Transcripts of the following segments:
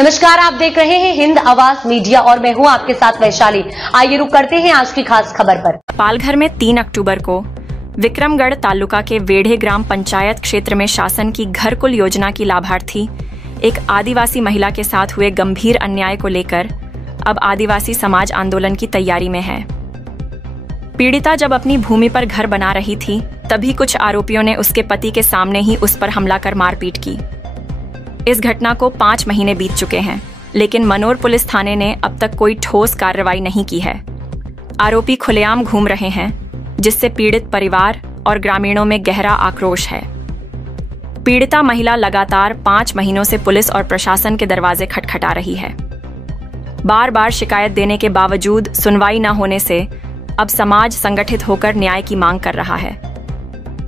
नमस्कार, आप देख रहे हैं हिंद आवाज मीडिया और मैं हूं आपके साथ वैशाली। आइए रुक करते हैं आज की खास खबर पर। पालघर में 3 अक्टूबर को विक्रमगढ़ तालुका के वेढ़े ग्राम पंचायत क्षेत्र में शासन की घरकुल योजना की लाभार्थी एक आदिवासी महिला के साथ हुए गंभीर अन्याय को लेकर अब आदिवासी समाज आंदोलन की तैयारी में है। पीड़िता जब अपनी भूमि पर घर बना रही थी, तभी कुछ आरोपियों ने उसके पति के सामने ही उस पर हमला कर मारपीट की। इस घटना को 5 महीने बीत चुके हैं, लेकिन मनोर पुलिस थाने ने अब तक कोई ठोस कार्रवाई नहीं की है। आरोपी खुलेआम घूम रहे हैं, जिससे पीड़ित परिवार और ग्रामीणों में गहरा आक्रोश है। पीड़िता महिला लगातार 5 महीनों से पुलिस और प्रशासन के दरवाजे खटखटा रही है। बार बार शिकायत देने के बावजूद सुनवाई न होने से अब समाज संगठित होकर न्याय की मांग कर रहा है।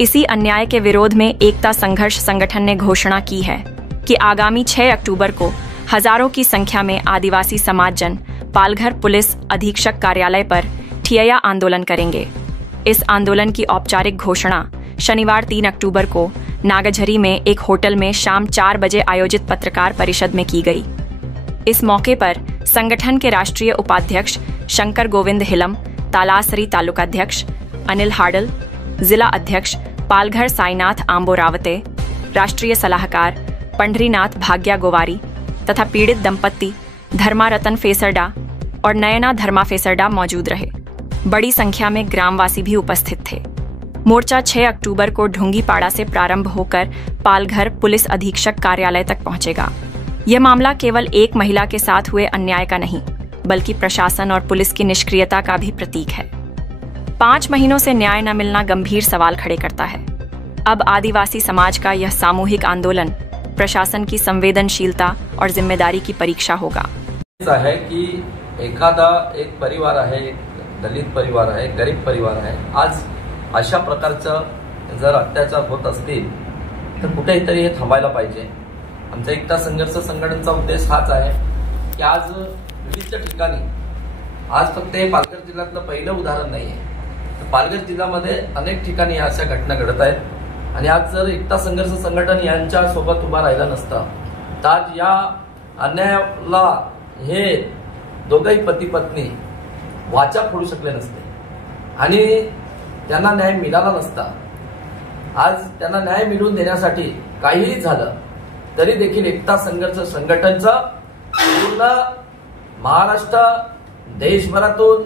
इसी अन्याय के विरोध में एकता संघर्ष संगठन ने घोषणा की है कि आगामी 6 अक्टूबर को हजारों की संख्या में आदिवासी समाजजन पालघर पुलिस अधीक्षक कार्यालय पर ठिय्या आंदोलन करेंगे। इस आंदोलन की औपचारिक घोषणा शनिवार 3 अक्टूबर को नागझरी में एक होटल में शाम 4 बजे आयोजित पत्रकार परिषद में की गई। इस मौके पर संगठन के राष्ट्रीय उपाध्यक्ष शंकर गोविंद हिलम, तालासरी तालुकाध्यक्ष अनिल हाडल, जिला अध्यक्ष पालघर साईनाथ आंबोरावते, राष्ट्रीय सलाहकार पंढरीनाथ भाग्या गोवारी तथा पीड़ित दंपत्ति धर्मा रतन फेसरडा और नयना धर्मा फेसरडा मौजूद रहे। बड़ी संख्या में ग्रामवासी भी उपस्थित थे। मोर्चा 6 अक्टूबर को ढुंगीपाड़ा से प्रारंभ होकर पालघर पुलिस अधीक्षक कार्यालय तक पहुंचेगा। यह मामला केवल एक महिला के साथ हुए अन्याय का नहीं, बल्कि प्रशासन और पुलिस की निष्क्रियता का भी प्रतीक है। 5 महीनों से न्याय न मिलना गंभीर सवाल खड़े करता है। अब आदिवासी समाज का यह सामूहिक आंदोलन प्रशासन की संवेदनशीलता और जिम्मेदारी की परीक्षा होगा। ऐसा है कि एखादा एक परिवार आहे, एक दलित परिवार आहे, गरीब परिवार आहे, आज अशा प्रकारचं जर अत्याचार होत असतील तर कुठेतरी हे थांबायला पाहिजे। आमचा एकता संघर्ष संघटनेचा उद्देश हाच आहे की आज विविध ठिकाणी, आज फक्त हे पालघर जिल्ह्यातलं पहिलं उदाहरण नाहीये, पालघर जिल्ह्यामध्ये अनेक ठिकाणी अशा घटना घडत आहेत आणि आज जर एकता संघर्ष संघटन यांच्या सोबत उभा राहिला नसता तर आज या अन्यायाला हे दोघंही पती पत्नी वाचा फोडू शकले नसते आणि त्यांना न्याय मिळाला नसता। आज त्यांना न्याय मिळवून देण्यासाठी काहीही झालं तरी देखील एकता संघर्ष संघटनचा पूर्ण महाराष्ट्र देशभरातून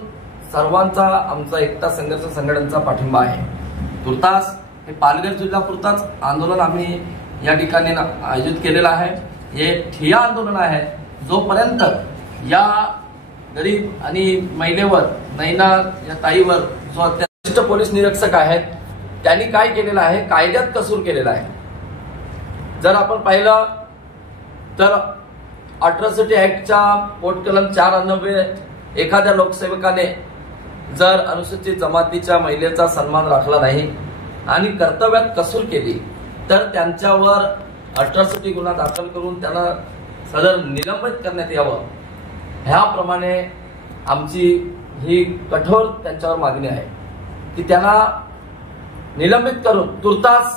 सर्वांचा आमचा एकता संघर्ष संघटनचा पाठिंबा आहे। तुर्तास हे पालघर जिल्ह्यापुरताच आंदोलन आम्ही या ठिकाणी आयोजित केलेलं आहे। हे ठिय्या आंदोलन आहे। जोपर्यंत या गरीब आणि महिलेवर, नैना या ताईवर जो अत्याचार पोलीस निरीक्षक आहेत त्यांनी काय केलेलं आहे, कायद्यात कसूर केलेला आहे। जर आपण पाहिलं तर अट्रॉसिटी ऍक्टच्या पोट कलम 490 एखाद्या लोकसेवकाने जर अनुसूचित जमातीच्या महिलेचा सन्मान राखला नाही आणि कर्तव्यात कसूर केली तर त्यांच्यावर अट्रॉसिटी गुन्हा दाखल करून त्यांना सदर निलंबित करण्यात यावं। ह्याप्रमाणे आमची ही कठोर त्यांच्यावर मागणी आहे की त्यांना निलंबित करून तुर्तास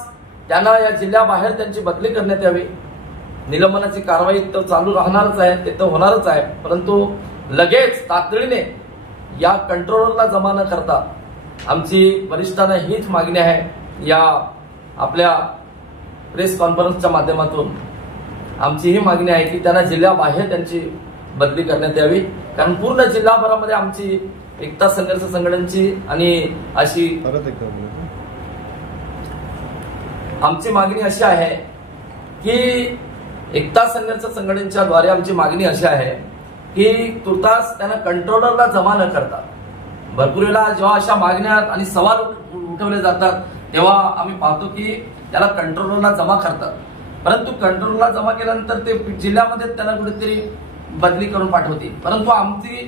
त्यांना या जिल्ह्याबाहेर त्यांची बदली करण्यात यावी। निलंबनाची कारवाई तर चालू राहणारच आहे, ते तर होणारच आहे, परंतु लगेच तातडीने या कंट्रोलरला जमा न करता आमची वरिष्ठांना हीच मागणी आहे। या आपल्या प्रेस कॉन्फरन्सच्या माध्यमातून आमची ही मागणी आहे की त्यांना जिल्ह्याबाहेर त्यांची बदली करण्यात यावी, कारण पूर्ण जिल्हाभरामध्ये आमची एकता संघर्ष संघटनेची आणि अशी आमची मागणी अशी आहे की एकता संघर्ष संघटनेच्या द्वारे आमची मागणी अशी आहे की तुर्तास त्यांना कंट्रोलरला जमा न करता, भरपूर वेळा जेव्हा अशा मागण्या आणि सवाल उठवले जातात तेव्हा आम्ही पाहतो की त्याला कंट्रोलरला जमा करतात, परंतु कंट्रोलरला जमा केल्यानंतर ते जिल्ह्यामध्ये त्यांना कुठेतरी बदली करून पाठवते। परंतु आमची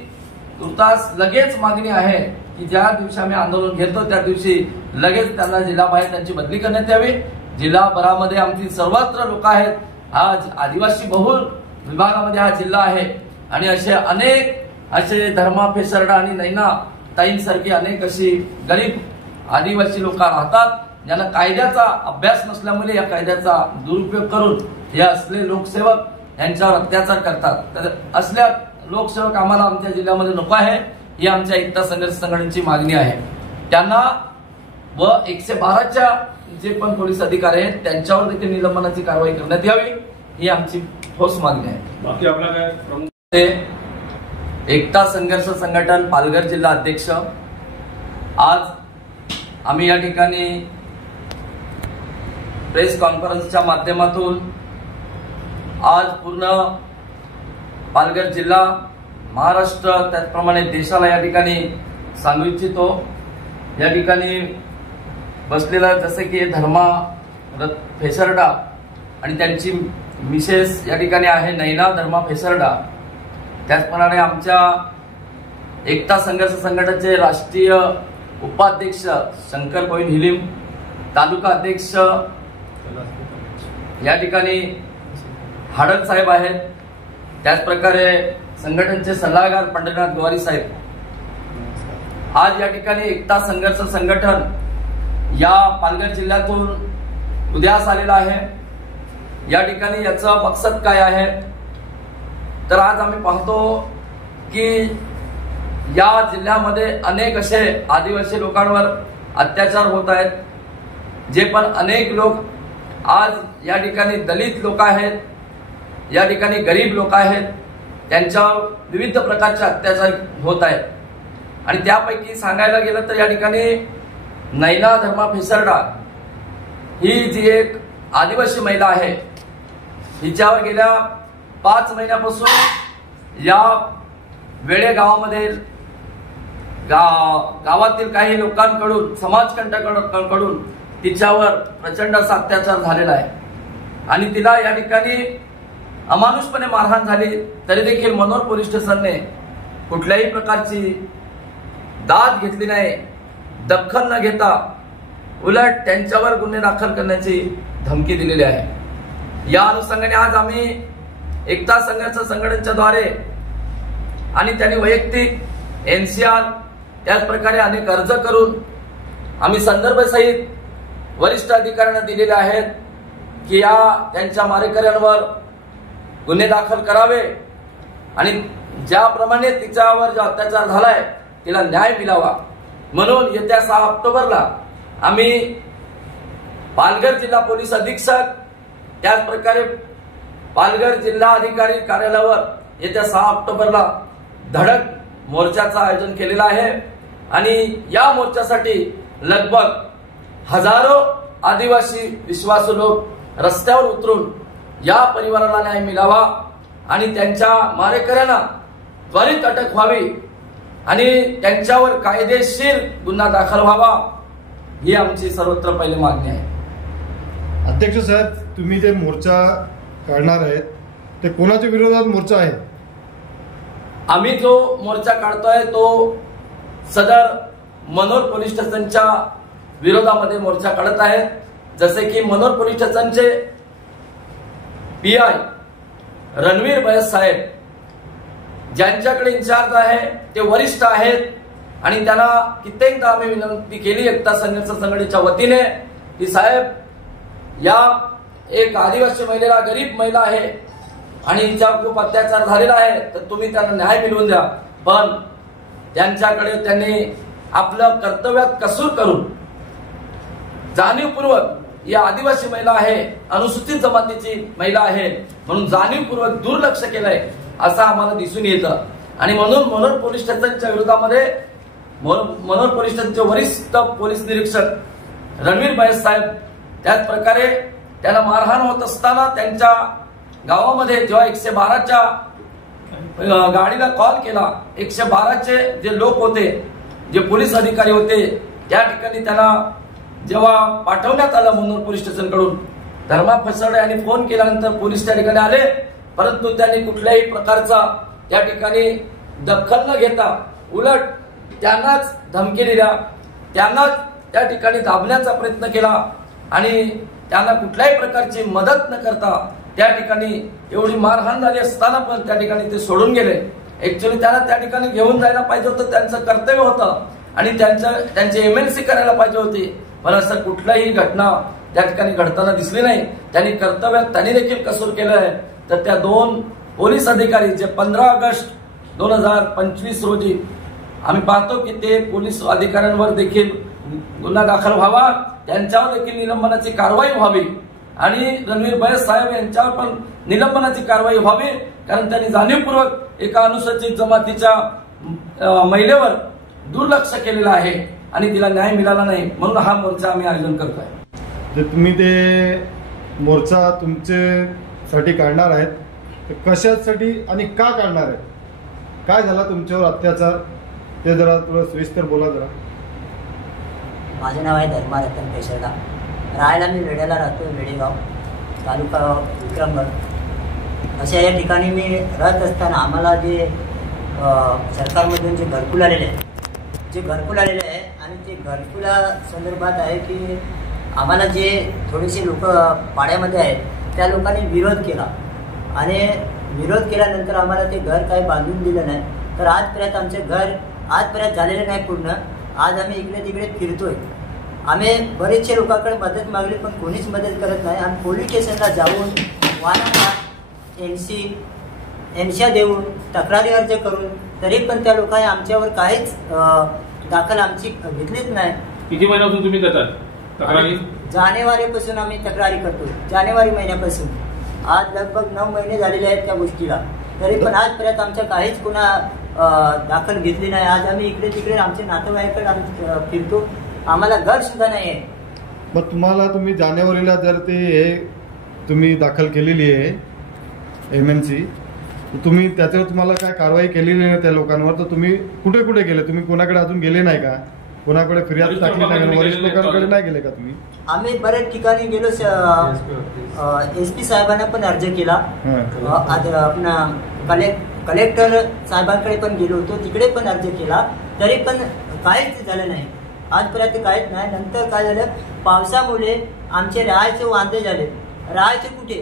तुर्तास लगेच मागणी आहे की ज्या दिवशी आम्ही आंदोलन घेतो त्या दिवशी लगेच त्यांना जिल्ह्याबाहेर त्यांची बदली करण्यात यावी। जिल्हाभरामध्ये आमची सर्वत्र लोक आहेत, आज आदिवासी बहुल विभागामध्ये हा जिल्हा आहे आणि असे धर्मा फेसरडा आणि नैना ताईंसारखी अनेक अशी गरीब आदिवासी लोक राहतात ज्यांना कायद्याचा अभ्यास नसल्यामुळे या कायद्याचा दुरुपयोग करून हे असले लोकसेवक यांच्यावर अत्याचार करतात. तर असल्या लोकसेवक आम्हाला आमच्या जिल्ह्यामध्ये नको आहे, ही आमच्या एकता संघर्ष संघटनेची मागणी आहे. त्यांना व 112च्या जे पण पोलीस अधिकारी आहेत त्यांच्यावर देखील निलंबनाची कारवाई करण्यात यावी, ही आमची ठोस मागणी आहे. बाकी आपला काय प्रमुख एकता संघर्ष संघटन पालघर जिल्हा अध्यक्ष, आज आम्ही या ठिकाणी प्रेस कॉन्फरन्सच्या माध्यमातून आज पूर्ण पालघर जिल्हा, महाराष्ट्र, त्याचप्रमाणे देशाला या ठिकाणी सांगू इच्छितो. या ठिकाणी बसलेला जसे की धर्मा फेसरडा आणि त्यांची मिसेस या ठिकाणी आहे नैना धर्मा फेसरडा. त्याचप्रमाणे आमच्या एकता संघर्ष संघटनेचे राष्ट्रीय उपाध्यक्ष शंकर कोईन हिलीम, तालुका अध्यक्ष या ठिकाणी हाडक साहेब आहेत, त्याचप्रकारे संघटनेचे सल्लागार पंढरीनाथ गोवारी साहेब. आज या ठिकाणी एकता संघर्ष संघटन या पालघर जिल्ह्यातून उदयास आलेला आहे. या ठिकाणी याचा मकसद काय आहे, तर आज आम्ही पाहतो की या जिल्ह्यामध्ये अनेक असे आदिवासी लोकांवर अत्याचार होत आहेत. जे पण अनेक लोक आज या ठिकाणी दलित लोक आहेत, या ठिकाणी गरीब लोक आहेत, त्यांच्यावर विविध प्रकारचे अत्याचार होत आहेत. आणि त्यापैकी सांगायला गेलं तर या ठिकाणी नैना धर्मा फेसरडा ही जी एक आदिवासी महिला आहे, हिच्यावर गेल्या 5 महिन्यापासून या वेळे गावामध्ये गावातील काही लोकांकडून, समाजकंटकांकडून तिच्यावर प्रचंड असा अत्याचार झालेला आहे. आणि तिला या ठिकाणी अमानुषपणे मारहाण झाली, तरी देखील मनोर पोलीस स्टेशनने कुठल्याही प्रकारची दाद घेतली नाही, दखल न घेता उलट त्यांच्यावर गुन्हे दाखल करण्याची धमकी दिलेली आहे. या अनुषंगाने आज आम्ही एकता संघर्ष संघटनेच्या द्वारे आणि त्यांनी वैयक्तिक NCR त्याच प्रकारे अनेक अर्ज करून आम्ही संदर्भ सहित वरिष्ठ अधिकाऱ्यांना दिलेले आहेत की या त्यांच्या मारेकऱ्यांवर गुन्हे दाखल करावे आणि ज्याप्रमाणे तिच्यावर जो अत्याचार झालाय तिला न्याय मिळावा. म्हणून येत्या 6 ऑक्टोबरला आम्ही पालघर जिल्हा पोलीस अधीक्षक त्याच प्रकारे पालघर जिल्हा अधिकारी कार्यालयावर येत्या 6 ऑक्टोबरला धडक मोर्चाचं आयोजन केलेलं आहे. आणि या मोर्चासाठी लगभग हजारो आदिवासी विश्वासू लोक रस्त्यावर उतरून या परिवाराला न्याय मिळावा आणि त्यांच्या मारेकऱ्यांना त्वरित अटक व्हावी आणि त्यांच्यावर कायदेशीर गुन्हा दाखल व्हावा, ही आमची सर्वत्र पहिली मागणी आहे. अध्यक्ष साहेब, तुम्ही ते मोर्चा काढणार आहेत, ते कोणाच्या विरोधात मोर्चा आहे? आम्ही जो मोर्चा काढतोय तो सदर मनोर पोलीस स्टेशनच्या विरोधामध्ये मोर्चा काढत आहे. जसे की मनोर पोलीस स्टेशनचे PI रणवीर बैस साहेब, ज्यांच्याकडे इन्चार्ज आहे ते वरिष्ठ आहेत आणि त्यांना कित्येकदा आम्ही विनंती केली एकता संघर्ष संघटनेच्या वतीने की साहेब, या एक आदिवासी महिलेला, गरीब महिला आहे आणि हिच्यावर खूप अत्याचार झालेला आहे, तर तुम्ही त्यांना न्याय मिळवून द्या. पण त्यांच्याकडे त्यांनी आपलं कर्तव्यात कसूर करून जाणीवपूर्वक, ही आदिवासी महिला आहे, अनुसूचित जमातीची महिला आहे म्हणून जाणीवपूर्वक दुर्लक्ष केलंय असं आम्हाला दिसून येतं. आणि म्हणून मनोर पोलीस स्टेशनच्या विरोधामध्ये मनोर पोलीस स्टेशनचे वरिष्ठ पोलीस निरीक्षक रणवीर बैस साहेब, त्याच प्रकारे त्यांना मारहाण होत असताना त्यांच्या गावामध्ये जेव्हा 112च्या गाडीला कॉल केला, 112चे जे लोक होते, जे पोलीस अधिकारी होते, त्या ठिकाणी त्यांना जेव्हा पाठवण्यात आलं मनोर पोलीस स्टेशन कडून, धर्मा फेसरडे यांनी फोन केल्यानंतर पोलीस त्या ठिकाणी आले, परंतु त्यांनी कुठल्याही प्रकारचा त्या ठिकाणी दखल न घेता उलट त्यांनाच धमकी दिल्या, त्यांनाच त्या ठिकाणी दाबण्याचा प्रयत्न केला आणि त्यांना कुठल्याही प्रकारची मदत न करता त्या ठिकाणी एवढी मारहाण झाली असताना पण त्या ठिकाणी ते सोडून गेले. ऍक्च्युअली त्यांना त्या ठिकाणी घेऊन जायला पाहिजे होतं, त्यांचं कर्तव्य होतं आणि त्यांचे MLC करायला पाहिजे होती. पण असं कुठलाही घटना त्या ठिकाणी घडताना दिसली नाही. त्यांनी कर्तव्यात त्यांनी देखील कसूर केलं आहे तर त्या 2 पोलीस अधिकारी जे 15 ऑगस्ट 2025 रोजी आम्ही पाहतो की ते पोलीस अधिकाऱ्यांवर देखील गुन्हा दाखल व्हावा, त्यांच्यावर देखील निलंबनाची कारवाई व्हावी आणि रणवीर बैस साहेब यांच्यावर पण निलंबनाची कारवाई व्हावी, कारण त्यांनी जाणीवपूर्वक एका अनुसूचित जमातीच्या महिलेवर दुर्लक्ष केलेलं आहे आणि तिला न्याय मिळाला नाही, म्हणून हा मोर्चा आम्ही आयोजन करत आहे. जे तुम्ही ते मोर्चा तुमच्यासाठी काढणार आहेत, ते कशासाठी आणि का काढणार आहेत? काय झाला तुमच्यावर अत्याचार ते जरा थोडं सविस्तर बोला जरा. माझे नाव आहे धर्मा रतन पेशरडा. राहायला मी वेड्याला राहतो, वेडेगाव, तालुका विक्रमगड. अशा या ठिकाणी मी राहत असताना आम्हाला जे सरकारमधून जे घरकुल आलेले आहे आणि ते घरकुला संदर्भात आहे की आम्हाला जे थोडेसे लोक पाड्यामध्ये आहेत त्या लोकांनी विरोध केला आणि विरोध केल्यानंतर आम्हाला ते घर काही बांधून दिलं नाही. तर आजपर्यंत आमचे घर आजपर्यंत झालेले नाही पूर्ण. आज आम्ही इकडे तिकडे फिरतोय. आम्ही बरेचशे लोकांकडे मदत मागली पण कोणीच मदत करत नाही आणि पोलीस स्टेशनला जाऊन वारंवार एनशा देऊन तक्रारी अर्ज करून तरी पण त्या लोकांनी आमच्यावर काहीच दाखल आमची घेतलीच नाही. किती महिन्यापासून तुम्ही करतात तक्रारी? जानेवारीपासून आम्ही तक्रारी करतो, जानेवारी महिन्यापासून. आज लगभग 9 महिने झालेले आहेत त्या गोष्टीला, तरी पण आजपर्यंत आमच्या काहीच गुन्हा दाखल घेतली नाही. आज आम्ही इकडे तिकडे आमच्या नातेवाईकांकडे फिरतो, आम्हाला घर सुद्धा नाही आहे. मग तुम्ही जानेवारीला जर ते हे तुम्ही दाखल केलेली आहे MNC, तुम्ही त्याच्यावर तुम्हाला काय कारवाई केलेली नाही त्या लोकांवर, तर तुम्ही कुठे कुठे गेले? तुम्ही कोणाकडे अजून गेले नाही का? कोणाकडे फिर्याद टाकली नाही का? वरिष्ठ लोकांकडे नाही गेले का तुम्ही? आम्ही बऱ्याच ठिकाणी गेलो. SP साहेबांना पण अर्ज केला, कलेक्टर साहेबांकडे पण गेलो होतो, तिकडे पण अर्ज केला, तरी पण काहीच झालं नाही. आजपर्यंत काहीच नाही. नंतर काय झालं, पावसामुळे आमचे राहायचे वांदे झाले. राहायचे कुठे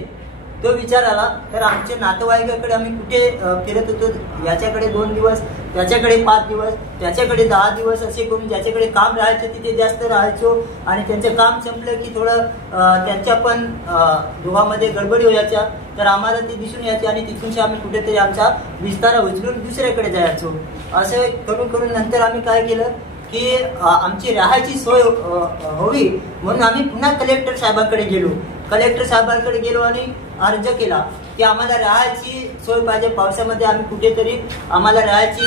तो विचार आला, तर आमच्या नातेवाईकाकडे आम्ही कुठे फिरत होतो. याच्याकडे 2 दिवस, त्याच्याकडे 5 दिवस, त्याच्याकडे 10 दिवस, असे करून ज्याच्याकडे काम राहायचे तिथे जास्त राहायचो आणि त्यांचं काम संपलं की थोडं त्यांच्या पण दोघांमध्ये गडबडी व्हायच्या, तर आम्हाला ते दिसून यायचे आणि तिथून आम्ही कुठेतरी आमचा विस्तारा उचलून दुसऱ्याकडे जायचो. असं करून करून नंतर आम्ही काय केलं की आमची राहायची सोय हवी म्हणून आम्ही पुन्हा कलेक्टर साहेबांकडे गेलो आणि अर्ज केला की आम्हाला राहायची सोय पाहिजे, पावसामध्ये आम्ही कुठेतरी आम्हाला राहायची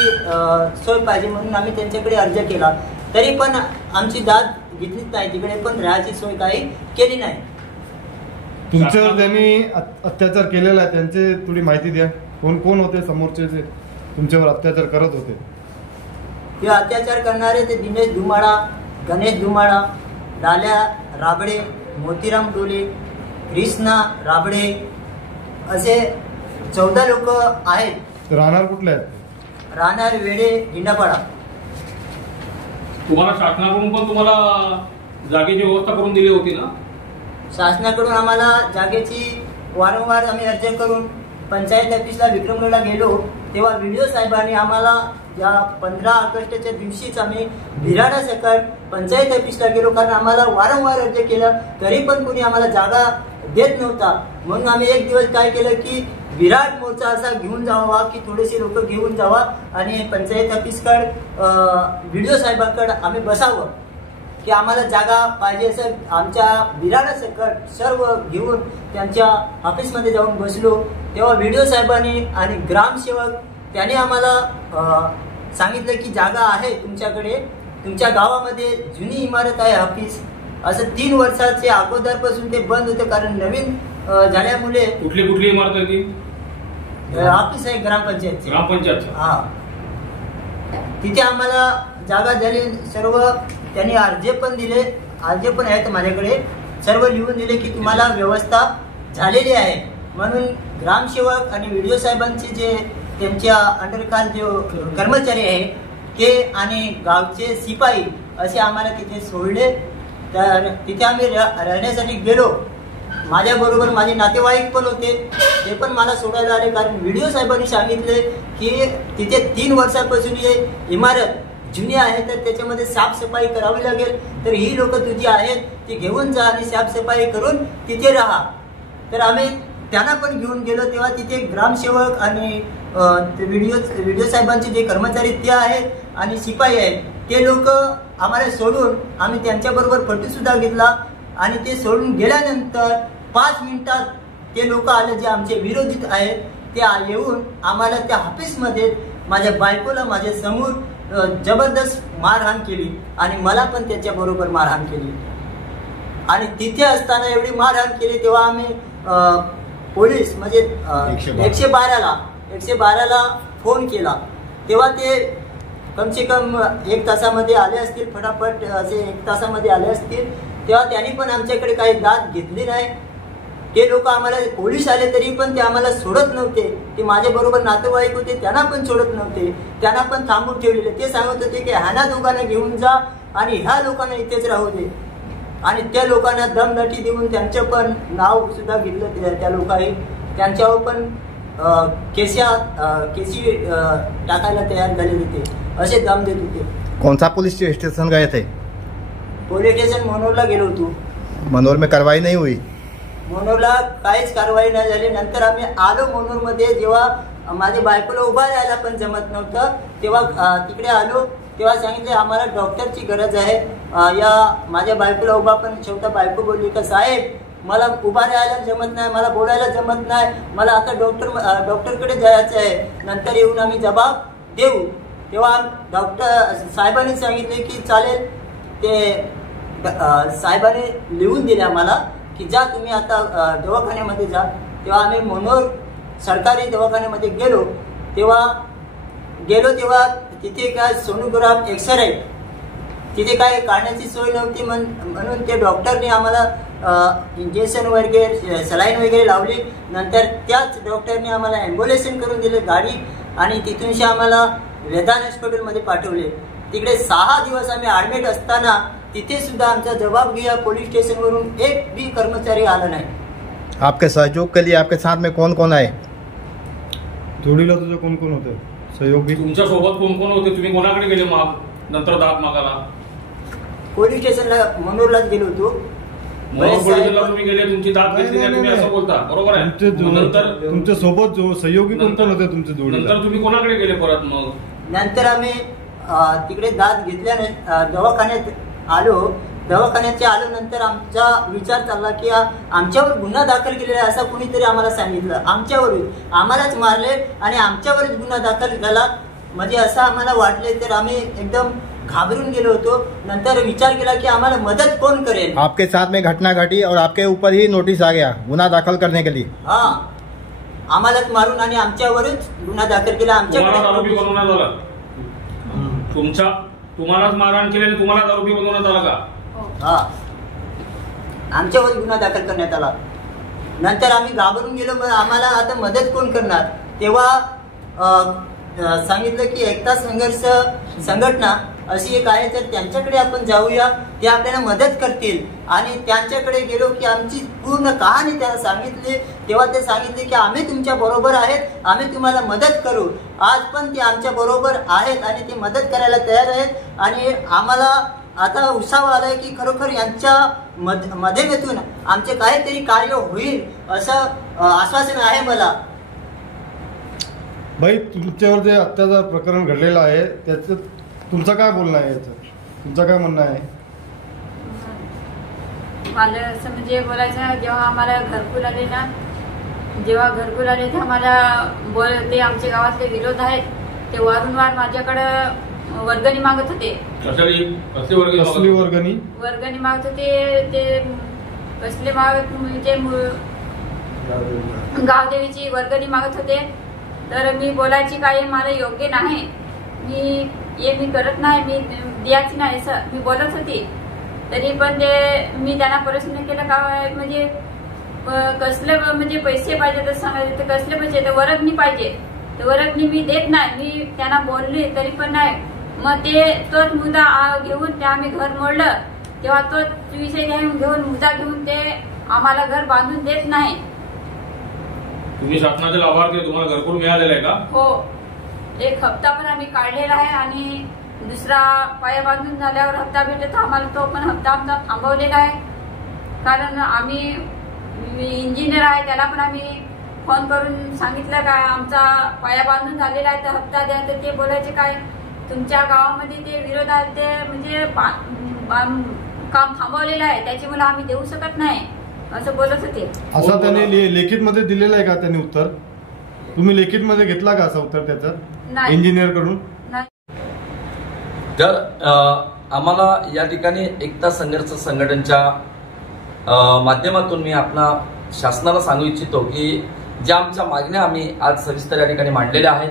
सोय पाहिजे म्हणून आम्ही त्यांच्याकडे अर्ज केला. तरी पण आमची दाद घेतलीच नाही, तिकडे पण राहायची सोय काही केली नाही. तुमच्यावर त्यांनी अत्याचार केलेला आहे, त्यांची थोडी माहिती द्या. कोण कोण होते समोरचे जे तुमच्यावर अत्याचार करत होते? हे अत्याचार करणारे ते दिनेश धुमाळा, गणेश धुमाळा, लाल्या राबडे, मोतीराम डोले, कृष्णा राबडे, असे 14 लोक आहेत. राहणार कुठले आहेत? राहणार वेडे, हिंडापाडा. तुम्हाला शासनाकडून पण तुम्हाला जागेची व्यवस्था करून दिली होती ना? शासनाकडून आम्हाला जागेची वारंवार आम्ही अर्ज करून पंचायत ऑफिसला विक्रमगडला गेलो, तेव्हा व्हिडिओ साहेबांनी आम्हाला या 15 ऑगस्टच्या दिवशीच आम्ही विराडा सकट पंचायत ऑफिसला गेलो, कारण आम्हाला वारंवार अर्ज केला तरी पण कोणी आम्हाला जागा देत नव्हता. म्हणून आम्ही एक दिवस काय केलं की विराट मोर्चा असा घेऊन जावा की थोडेसे लोक घेऊन जावा आणि पंचायत ऑफिसकडे व्हिडिओ साहेबांकडे आम्ही बसावं की आम्हाला जागा पाहिजे. सर आमच्या विराडा सकट सर्व घेऊन त्यांच्या ऑफिसमध्ये जाऊन बसलो, तेव्हा व्हिडिओ साहेबांनी आणि ग्रामसेवक त्यांनी आम्हाला सांगितलं की जागा आहे तुमच्याकडे, तुमच्या गावामध्ये जुनी इमारत आहे ऑफिस. असं 3 वर्षाच्या अगोदरपासून ते बंद होतं, कारण नवीन झाल्यामुळे. कुठली इमारत आहे ती? ऑफिस आहे ग्रामपंचायत. हा, तिथे आम्हाला जागा झाली. सर्व त्यांनी अर्ज पण दिले, अर्ज पण आहेत माझ्याकडे, सर्व लिहून दिले की तुम्हाला व्यवस्था झालेली आहे. म्हणून ग्रामसेवक आणि व्हिडिओ साहेबांचे जे त्यांच्या अंडरखाल जे कर्मचारी आहे ते आणि गावचे शिपाई असे आम्हाला तिथे सोडले. तर तिथे आम्ही राहण्यासाठी गेलो. माझ्याबरोबर माझे नातेवाईक पण होते, ते पण मला सोडायला आले, कारण व्हिडिओ साहेबांनी सांगितले की तिथे 3 वर्षापासून हे इमारत जुनी आहे, तर त्याच्यामध्ये साफसफाई करावी लागेल. तर ही लोक तुझी आहेत ती घेऊन जा आणि साफसफाई करून तिथे राहा. तर आम्ही त्यांना पण घेऊन गेलो तेव्हा तिथे ग्रामसेवक आणि व्हिडिओ साहेबांचे जे कर्मचारी ते आहेत आणि शिपाई आहेत ते लोक आम्हाला सोडून आम्ही त्यांच्याबरोबर फोटो सुद्धा घेतला आणि ते सोडून गेल्यानंतर 5 मिनिटात ते लोक आले जे आमचे विरोधित आहेत ते येऊन आम्हाला त्या ऑफिसमध्ये माझ्या बायकोला माझ्या समोर जबरदस्त मारहाण केली आणि मला पण त्याच्याबरोबर मारहाण केली आणि तिथे असताना एवढी मारहाण केली तेव्हा आम्ही पोलीस म्हणजे 112ला फोन केला तेव्हा ते कमसे कम 1 तासामध्ये आले असतील फटाफट असे 1 तासामध्ये आले असतील तेव्हा त्यांनी पण आमच्याकडे काही दाद घेतली नाही ते लोक आम्हाला पोलीस आले तरी पण ते आम्हाला सोडत नव्हते ते माझ्या बरोबर नातेवाईक होते त्यांना पण सोडत नव्हते त्यांना पण थांबून ठेवलेले ते सांगत होते की ह्यांना दोघांना घेऊन जा आणि ह्या लोकांना इथेच राहू दे आणि त्या लोकांना दमदाटी देऊन त्यांचं पण नाव सुद्धा घेतलं त्या लोकांनी त्यांच्यावर पण केसी टाकायला तयार झाले होते असे दम देत होते. कौन सा पुलिस स्टेशन गए थे? पोलीस स्टेशन मनोरला गेलो होतो. मनोर में कार्रवाई नहीं हुई? मनोरला काहीच कारवाई नाही झाली. नंतर आम्ही आलो मनोरमध्ये जेव्हा माझ्या बायकोला उभा राहायला पण जमत नव्हतं तेव्हा तिकडे आलो तेव्हा सांगितले आम्हाला डॉक्टरची गरज आहे. या माझ्या बायकोला उभा पण शेवटा बायको बोलली का साहेब मला उभा राहायला जमत नाही मला बोलायला जमत नाही मला आता डॉक्टरकडे जायचं आहे नंतर येऊन आम्ही जबाब देऊ. तेव्हा डॉक्टर साहेबांनी सांगितले की चालेल ते साहेबांनी लिहून दिले आम्हाला की जा तुम्ही आता दवाखान्यामध्ये जा. तेव्हा आम्ही मनोर सरकारी दवाखान्यामध्ये गेलो तेव्हा तिथे काय सोनोग्राफ एक्सरे तिथे काय काढण्याची सोय नव्हती म्हणून ते डॉक्टरने आम्हाला इंजेक्शन वगैरे सलाईन वगैरे लावली. नंतर त्याच डॉक्टरने आम्हाला ॲम्ब्युलेशन करून दिले गाडी आणि तिथूनशी आम्हाला वेदान हॉस्पिटलमध्ये पाठवले. तिकडे 6 दिवस आम्ही ॲडमिट असताना तिथे सुद्धा आमचा जवाब घ्या पोलीस स्टेशनवरून एक भी कर्मचारी आला नाही. आपके सहयोग के लिए आपके साथ में कौन कौन आहे? जोडीला तुझं कोण कोण होतं सहयोगी? तुमच्या सोबत कोण कोण होते? तुम्ही कोणाकडे गेले नंतर दाद मागायला? पोलीस स्टेशनला मनोरलाच गेलो होतो. पोलीस स्टेशनला तुम्ही गेले तुमची दाद घेतली नाही तुम्ही असं बोलता बरोबर आहे? नंतर तुमच्या सोबत जो सहयोगी कोण कोण होते तुमच्या जोडीला? नंतर तुम्ही कोणाकडे गेले परत? मग नंतर आम्ही तिकडे दाद घेतल्याने दवाखान्यात आलो. दवाखान्याचे आलो नंतर आमचा विचार चालला की आमच्यावर गुन्हा दाखल केलेला आहे असं कुणीतरी आम्हाला सांगितलं. आम्हालाच मारले आणि आमच्यावरच गुन्हा दाखल झाला म्हणजे असं आम्हाला वाटले तर आम्ही एकदम घाबरून गेलो होतो. नंतर विचार केला की आम्हाला मदत कोण करेल. आपके साथ में घटना घटी और आपके ऊपर ही नोटिस आ गया गुना दाखल करने के लिए? हाँ आम्हालाच मारून आणि आमच्यावरच गुन्हा दाखल केला. आरोपी बनवण्यात आला तुम्हालाच मारहाण केली आणि तुम्हाला आरोपी बनवण्यात आला का? हा आमच्यावर गुन्हा दाखल करण्यात आला. नंतर आम्ही घाबरून गेलो आम्हाला आता मदत कोण करणार. तेव्हा सांगितलं की एकता संघर्ष संघटना अशी एक आहे तर त्यांच्याकडे आपण जाऊया ते आपल्याला मदत करतील. आणि त्यांच्याकडे गेलो की आमची पूर्ण कहाणी त्यांना सांगितली. तेव्हा ते सांगितले की आम्ही तुमच्या बरोबर आहेत आम्ही तुम्हाला मदत करू. आज पण ते आमच्या बरोबर आहेत आणि ते मदत करायला तयार आहेत. आणि आम्हाला आता उत्साह आलाय की खरोखर यांच्या माध्यमातून आमचे काहीतरी कार्य होईल असं आश्वासन आहे मला. भाई तुमच्यावर जे अत्याचार प्रकरण घडलेलं आहे त्याचं तुमचं काय बोलणं आहे? याचं तुमचं काय म्हणणं आहे? मला असं म्हणजे बोलायचं जेव्हा आम्हाला घरकुल आले ना जेव्हा घरकुल आले ते आम्हाला ते आमच्या गावातले विरोध आहेत ते वारंवार माझ्याकडं वर्गणी मागत होते. कसली वर्गणी? वर्गणी मागत होते ते कसले मागत म्हणजे गावदेवीची वर्गणी मागत होते. तर मी बोलायची काय मला योग्य नाही मी करत नाही मी द्यायची नाही असं मी बोलत होती. तरी पण ते मी त्यांना प्रश्न केला का म्हणजे कसले म्हणजे पैसे पाहिजे तर सांगायचे तर कसले पैसे तर वर्गणी पाहिजे तर वर्गणी मी देत नाही मी त्यांना बोलली तरी पण नाही. मग तोच मुद्दा घेऊन ते आम्ही घर मोडलं तेव्हा तोच विषय घेऊन मुद्दा घेऊन ते आम्हाला घर बांधून देत नाही. तुम्ही शासनाचे लाभार्थी तुम्हाला घरकुल मिळालेलं आहे का? हो 1 हप्ता पण आम्ही काढलेला आहे आणि दुसरा पाया बांधून झाल्यावर हप्ता भेटतो आम्हाला तो पण हप्ता आमचा थांबवलेला आहे. कारण आम्ही इंजिनियर आहे त्याला पण आम्ही फोन करून सांगितलं का आमचा पाया बांधून झालेला आहे तर हप्ता द्या, तर ते बोलायचे काय तुमच्या गावामध्ये ते विरोधात ते म्हणजे काम थांबवलेलं आहे त्याच्यामुळे आम्ही देऊ शकत नाही असं बोलत होते. असं त्यांनी लेखित मध्ये दिलेलं आहे का त्यांनी उत्तर? तुम्ही लेखित मध्ये घेतला का असं उत्तर त्याचं इंजिनियर कडून? तर आम्हाला या ठिकाणी एकता संघर्ष संघटनेच्या माध्यमातून मी आपला शासनाला सांगू इच्छितो की ज्या आमच्या मागण्या आम्ही आज सविस्तर या ठिकाणी मांडलेल्या आहेत,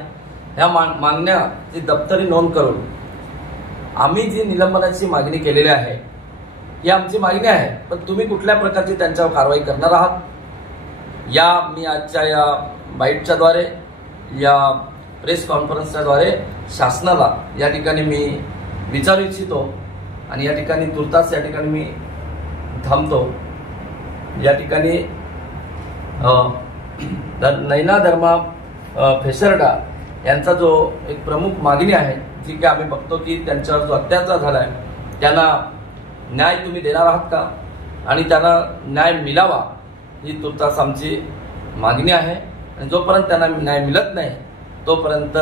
ह्या मागण्याची दप्तरी नोंद करून आम्ही जी निलंबनाची मागणी केलेली आहे ही आमची मागणी आहे, पण तुम्ही कुठल्या प्रकारची त्यांच्यावर कारवाई करणार आहात या मी आजच्या या बाईटच्या द्वारे या प्रेस कॉन्फरन्सच्या द्वारे शासनाला या ठिकाणी मी विचारू इच्छितो. आणि या ठिकाणी तुर्तास या ठिकाणी मी थांबतो. या ठिकाणी नैना धर्मा फेसरडा यांचा जो एक प्रमुख मागणी आहे जी की आम्ही बघतो की त्यांच्यावर जो अत्याचार झालाय त्यांना न्याय तुम्ही देणार आहात का आणि त्यांना न्याय मिळावा ही तुर्तास आमची मागणी आहे. आणि जोपर्यंत त्यांना न्याय मिळत नाही तोपर्यंत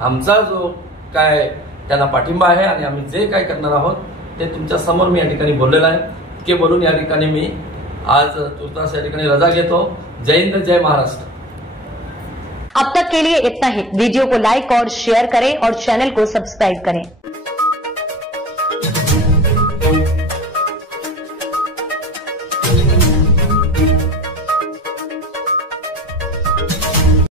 आमचा जो काय त्यांना पाठिंबा आहे आणि आम्ही जे काय करणार आहोत ते तुमच्या समोर मी या ठिकाणी बोललेलं आहे. इतके बोलून या ठिकाणी मी आज तुर्तास या ठिकाणी रजा घेतो. जय हिंद, जय महाराष्ट्र. अब तक के लिए इतना ही. वीडियो को लाइक और शेयर करें और चैनल को सब्सक्राइब करें.